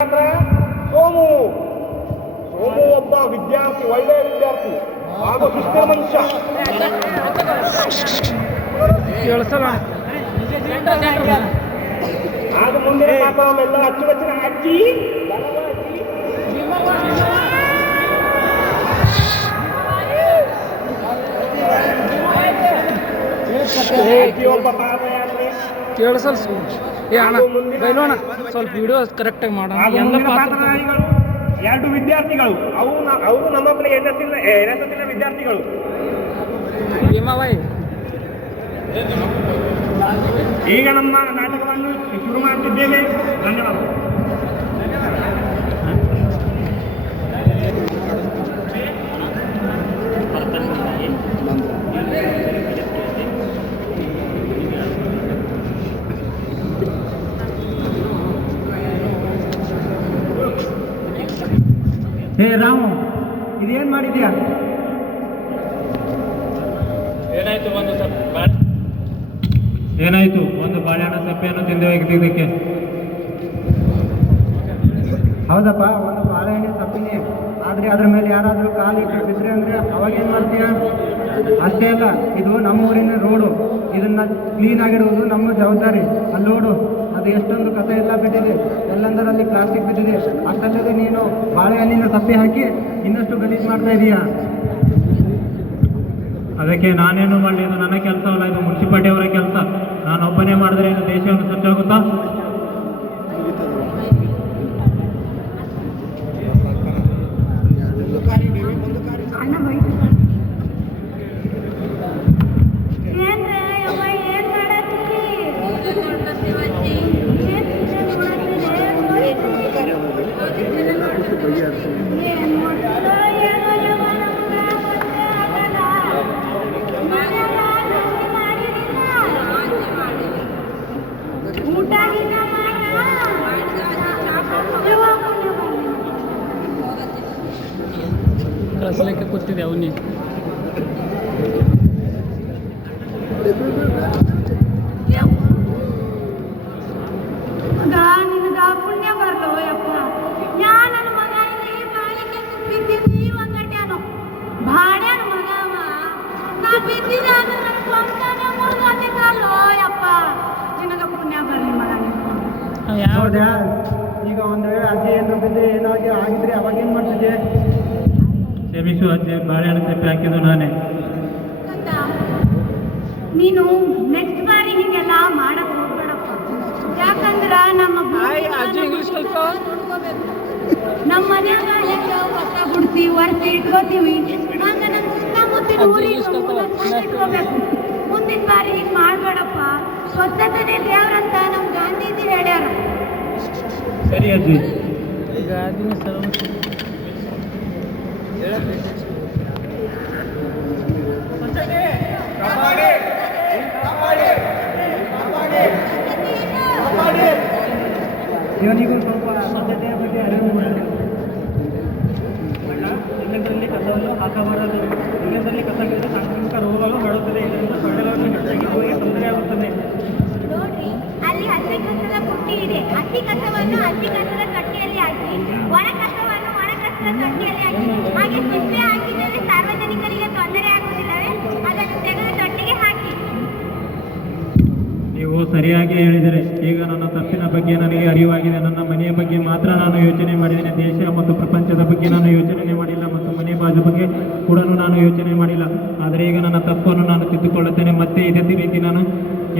ಸೋಮು ಸೋಮು ಒಬ್ಬ ವಿದ್ಯಾರ್ಥಿ, ಒಳ್ಳೆಯ ವಿದ್ಯಾರ್ಥಿ ಹಾಗೂ ಶಿಸ್ತಿನ ಮನುಷ್ಯ. ಅದು ಮುಂದಿನ ಪಾತ್ರವೆಲ್ಲ ಅಚ್ಚುಕಚ್ಚಿನ ಅಜ್ಜಿ ಒಬ್ಬ ಪಾದಯಾತ್ರೆ ಕೇಳಿಸಲ್ ಏ ಅಣ್ಣ ಬೈಲೋಣ ಸ್ವಲ್ಪ ವಿಡಿಯೋ ಕರೆಕ್ಟಾಗಿ ಮಾಡೋಣ. ಎರಡು ವಿದ್ಯಾರ್ಥಿಗಳು ಅವರು ನಮ್ಮ ಎನ್ಎಸ್ಎಸ್ಸಿನ ವಿದ್ಯಾರ್ಥಿಗಳು. ಈಗ ನಮ್ಮ ನಾಟಕವನ್ನು ಶುರು ಮಾಡುತ್ತಿದ್ದೇವೆ. ಧನ್ಯವಾದ. ಹೇ ರಾಮು, ಇದೇನು ಮಾಡಿದ್ಯಾ? ಏನಾಯ್ತು? ಒಂದು ಬಾಳೆಹಣ್ಣ ಸಪ್ಪೆಯನ್ನು ತಿಂದಕ್ಕೆ. ಹೌದಪ್ಪ, ಒಂದು ಬಾಳೆಹಣ್ಣೆ ತಪ್ಪಿನಿ. ಆದರೆ ಅದ್ರ ಮೇಲೆ ಯಾರಾದರೂ ಕಾಲು ಇಟ್ಟು ಬಿದ್ದರೆ ಅಂದರೆ ಅವಾಗೇನು ಮಾಡ್ತೀಯ? ಅಷ್ಟೇ ಅಲ್ಲ, ಇದು ನಮ್ಮ ಊರಿನ ರೋಡು. ಇದನ್ನು ಕ್ಲೀನ್ ಆಗಿಡುವುದು ನಮ್ಮ ಜವಾಬ್ದಾರಿ. ಅಲ್ಲಿ ನೋಡು, ಅದು ಎಷ್ಟೊಂದು ಕಸ ಎಲ್ಲ ಬಿದ್ದಿದೆ, ಎಲ್ಲಂದರಲ್ಲಿ ಪ್ಲಾಸ್ಟಿಕ್ ಬಿದ್ದಿದೆ. ಅಷ್ಟಲ್ಲದೆ ನೀನು ಬಾಳೆಹಣ್ಣಿನ ಸಪ್ಪೆ ಹಾಕಿ ಇನ್ನಷ್ಟು ಗಲೀಜು ಮಾಡ್ತಾ ಇದೀಯಾ. ಅದಕ್ಕೆ ನಾನೇನು ಮಾಡಲಿ? ಇದು ನನ್ನ ಕೆಲಸವಲ್ಲ, ಇದು ಮುನ್ಸಿಪಾಲ್ಟಿಯವರ ಕೆಲಸ. ನಾನೊಬ್ಬನೇ ಮಾಡಿದ್ರೆ ಇದು ದೇಶವನ್ನು ಸ್ವಚ್ಛಾಗುತ್ತಾ? ಕಳಿಸ್ಲಿಕ್ಕೆ ಕೂತಿದ್ದೆ ಅವನಿ. ನಿನಗ ಪುಣ್ಯ ಬರ್ಲೋ ಯಪ್ಪ. ಯಾ ನನ್ನ ಮಗ ಇಲ್ಲಿ ಬಾಳಿಕೆ ಬಿದ್ದಿದ್ದಿ ಒಂದಟ್ಯಾನು ಭಾಡ್ಯಾನ ಮಗವ. ನಾ ಬಿದ್ದಿದ್ದಾಗ ನನ್ನ ಸ್ವಂತನೇ ಮುರಿದಾಗಿದ್ದಲ್ಲೋ ಯಪ್ಪ. ನಿನಗ ಪುಣ್ಯ ಬರ್ಲಿ ಮಗ. ಹೌದಾ? ಈಗ ಒಂದು ವೇಳೆ ಅಜ್ಜಿ ಏನು ಬಿದ್ದೆ ಏನಾಗಿ ಆಗಿದ್ರೆ ಅವಾಗೇನು ಮಾಡ್ತಿದ್ದೆ? ಕ್ಷಮಿಸು ಅಜ್ಜಿ, ಬಾಳೆಹಣ್ಣು ಸಪ್ಪೆ ಹಾಕಿದ್ದು ನಾನೇ. ನೀನು ನೆಕ್ಸ್ಟ್ ಬಾರಿ ಹೀಗೆಲ್ಲ ಮಾಡಕ್ ಹೋಗ್ಬೇಡಪ್ಪ. ಯಾಕಂದ್ರ ನಮ್ಮ ನಮ್ಮ ಮನ್ಯಾಗ ಹೆಂಗ ಹೊಸ ಗುಡ್ಸಿ ಒರ್ಸಿ ಇಟ್ಕೋತೀವಿ ಹಂಗ ನಮ್ಮ ಸುತ್ತಮುತ್ತಿನ ಊರಿಗೆ ಇಟ್ಕೋಬೇಕು. ಮುಂದಿನ ಬಾರಿ ಹಿಂಗ್ ಮಾಡ್ಬೇಡಪ್ಪ. ಸ್ವಚ್ಛತೆನೇ ದೇವ್ರಂತ ನಮ್ ಗಾಂಧೀಜಿ ಹೇಳ್ಯಾರ. ಸರಿ ಅಜ್ಜಿ. ಇವನಿಗೂ ಸ್ವಲ್ಪ ಸ್ವಚ್ಛತೆಯ ಬಗ್ಗೆ ಅರಿವು ಮೂಡಿದೆ. ಎಲ್ಲದರಲ್ಲಿ ಕಸವನ್ನು ಹಾಕಬಾರದು. ಎಲ್ಲದರಲ್ಲಿ ಕಸ ಬಿದ್ದು ಸಾಂಕ್ರಾಮಿಕ ರೋಗಗಳು ಹರಡುತ್ತದೆ. ಇದರಿಂದ ಸೊಳ್ಳೆಗಳನ್ನು ಹೆಚ್ಚಾಗಿ ಅವರಿಗೆ ತೊಂದರೆಯಾಗುತ್ತದೆ. ನೋಡ್ರಿ, ಅಲ್ಲಿ ಹಸಿ ಕಸದ ಪುಟ್ಟಿ ಇದೆ. ಹಸಿ ಕಸವನ್ನು ಹಸಿ ಕಸದ ತೊಟ್ಟಿಯಲ್ಲಿ ಹಾಕಿ, ಒಣ ಕಸವನ್ನು ಒಣ ಕಸದ ತೊಟ್ಟಿಯಲ್ಲಿ ಹಾಕಿ. ಹಾಗೆ ಸಿಪ್ಪೆ ಹಾಕಿದಲ್ಲಿ ಸಾರ್ವಜನಿಕರಿಗೆ ತೊಂದರೆ ಆಗುವುದಿಲ್ಲವೇ? ಅದನ್ನು ತೆಗೆದು ತೊಟ್ಟಿಗೆ ಹಾಕಿ. ನೀವು ಸರಿಯಾಗಿ ಹೇಳಿದರೆ. ಈಗ ನನ್ನ ತಪ್ಪಿನ ಬಗ್ಗೆ ನನಗೆ ಅರಿವಾಗಿದೆ. ನನ್ನ ಮನೆಯ ಬಗ್ಗೆ ಮಾತ್ರ ನಾನು ಯೋಚನೆ ಮಾಡಿದ್ದೇನೆ. ದೇಶ ಮತ್ತು ಪ್ರಪಂಚದ ಬಗ್ಗೆ ನಾನು ಯೋಚನೆ ಮಾಡಿಲ್ಲ, ಮತ್ತು ಮನೆ ಬಾಜು ಬಗ್ಗೆ ಕೂಡ ನಾನು ಯೋಚನೆ ಮಾಡಿಲ್ಲ. ಆದರೆ ಈಗ ನನ್ನ ತಪ್ಪನ್ನು ನಾನು ತಿದ್ದುಕೊಳ್ಳುತ್ತೇನೆ. ಮತ್ತೆ ಇದೇ ರೀತಿ ನಾನು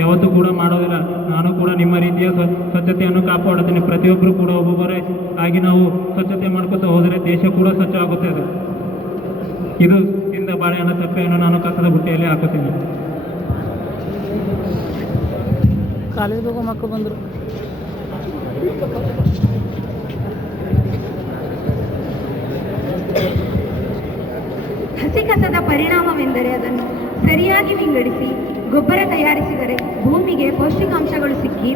ಯಾವತ್ತೂ ಕೂಡ ಮಾಡೋದಿಲ್ಲ. ನಾನು ಕೂಡ ನಿಮ್ಮ ರೀತಿಯ ಸ್ವಚ್ಛತೆಯನ್ನು ಕಾಪಾಡುತ್ತೇನೆ. ಪ್ರತಿಯೊಬ್ಬರು ಕೂಡ ಒಬ್ಬೊಬ್ಬರೇ ಆಗಿ ನಾವು ಸ್ವಚ್ಛತೆ ಮಾಡ್ಕೊತಾ ಹೋದರೆ ದೇಶ ಕೂಡ ಸ್ವಚ್ಛ ಆಗುತ್ತದೆ. ಇದು ಇಂದ ಬಾಳೆಹಣ್ಣ ಸಪ್ಪೆಯನ್ನು ನಾನು ಕಸದ ಬುಟ್ಟಿಯಲ್ಲಿ ಹಾಕುತ್ತೀನಿ. ಕಾಲೇಜ್ ಹೋಗೋ ಮಕ್ಕಳು ಬಂದರು. ಹಸಿ ಕಸದ ಪರಿಣಾಮವೆಂದರೆ ಅದನ್ನು ಸರಿಯಾಗಿ ವಿಂಗಡಿಸಿ ಗೊಬ್ಬರ ತಯಾರಿಸಿದರೆ ಭೂಮಿಗೆ ಪೌಷ್ಟಿಕಾಂಶಗಳು ಸಿಕ್ಕಿ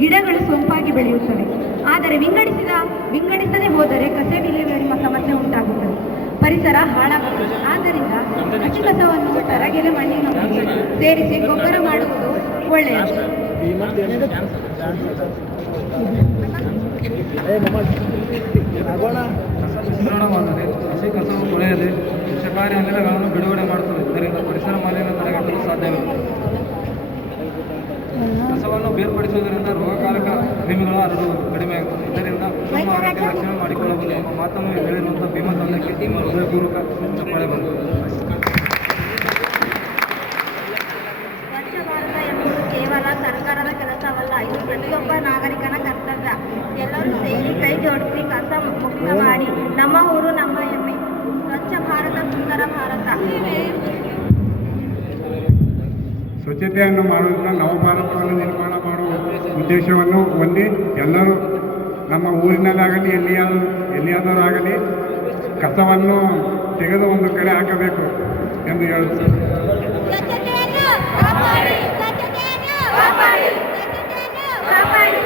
ಗಿಡಗಳು ಸೊಂಪಾಗಿ ಬೆಳೆಯುತ್ತವೆ. ಆದರೆ ವಿಂಗಡಿಸದೆ ಹೋದರೆ ಕಸ ವಿಲೇವಾರಿ ಸಮಸ್ಯೆ ಉಂಟಾಗುತ್ತದೆ. ಪರಿಸರ ಹಾಳಾಗುತ್ತದೆ. ಆದ್ದರಿಂದ ಹಸಿ ಕಸವನ್ನು ತರಗೆಲೆ ಮಣ್ಣಿನೊಂದಿಗೆ ಸೇರಿಸಿ ಗೊಬ್ಬರ ಮಾಡುವುದು ಒಳ್ಳೆಯದು. ಮಿಶ್ರಣ ಮಾಡದೆ ಹಸಿ ಕಸವನ್ನು ತೊಳೆಯದೆ ವಿಷಕಾರಿ ಅನಿಲಗಳನ್ನು ಬಿಡುಗಡೆ ಮಾಡುತ್ತದೆ. ಇದರಿಂದ ಪರಿಸರ ಮಾಲಿನ್ಯ ತಡೆಗಟ್ಟಲು ಸಾಧ್ಯವಿಲ್ಲ. ಕಸವನ್ನು ಬೇರ್ಪಡಿಸುವುದರಿಂದ ರೋಗಕಾರಕ ಕ್ರಿಮಿಗಳು ಹರಡುವುದು ಕಡಿಮೆಯಾಗುತ್ತದೆ. ಇದರಿಂದ ಉತ್ತಮ ಆರೋಗ್ಯ ರಕ್ಷಣೆ ಮಾಡಿಕೊಳ್ಳಬಹುದು ಎಂಬ ಮಾತನ್ನು ಹೇಳಿರುವಂಥ ಭೀಮಾ ತಂಡಕ್ಕೆ ಹೃದಯಪೂರ್ವಕ ಚಪ್ಪಾಳೆ ಬಂತು. ಸ್ವಚ್ಛ ಭಾರತ ಎಂಬುದು ಕೇವಲ ಸರ್ಕಾರದ ಕೆಲಸವಲ್ಲ, ಇದು ಪ್ರತಿಯೊಬ್ಬ ನಾಗರಿಕನ ಕರ್ತವ್ಯ. ಎಲ್ಲರೂ ಸೇರಿ ಕೈ ಜೋಡಿಸಿ ಕಸ ಮುಕ್ತ ಮಾಡಿ ನಮ್ಮ ಊರು ನಮ್ಮ ಹೆಮ್ಮೆ. ಸ್ವಚ್ಛ ಭಾರತ ಸುಂದರ ಭಾರತ. ಸ್ವಚ್ಛತೆಯನ್ನು ಮಾಡುವುದರಿಂದ ನವಭಾರತವನ್ನು ನಿರ್ಮಾಣ ಮಾಡುವ ಉದ್ದೇಶವನ್ನು ಹೊಂದಿ ಎಲ್ಲರೂ ನಮ್ಮ ಊರಿನಲ್ಲಾಗಲಿ ಎಲ್ಲಿಯಾದರೂ ಆಗಲಿ ಕಸವನ್ನು ತೆಗೆದು ಒಂದು ಕಡೆ ಹಾಕಬೇಕು ಎಂದು ಹೇಳುತ್ತಾರೆ. ಸ್ವಚ್ಛತೆಯನ್ನು ಕಾಪಾಡಿ, ಸ್ವಚ್ಛತೆಯನ್ನು ಕಾಪಾಡಿ, ಸ್ವಚ್ಛತೆಯನ್ನು ಕಾಪಾಡಿ.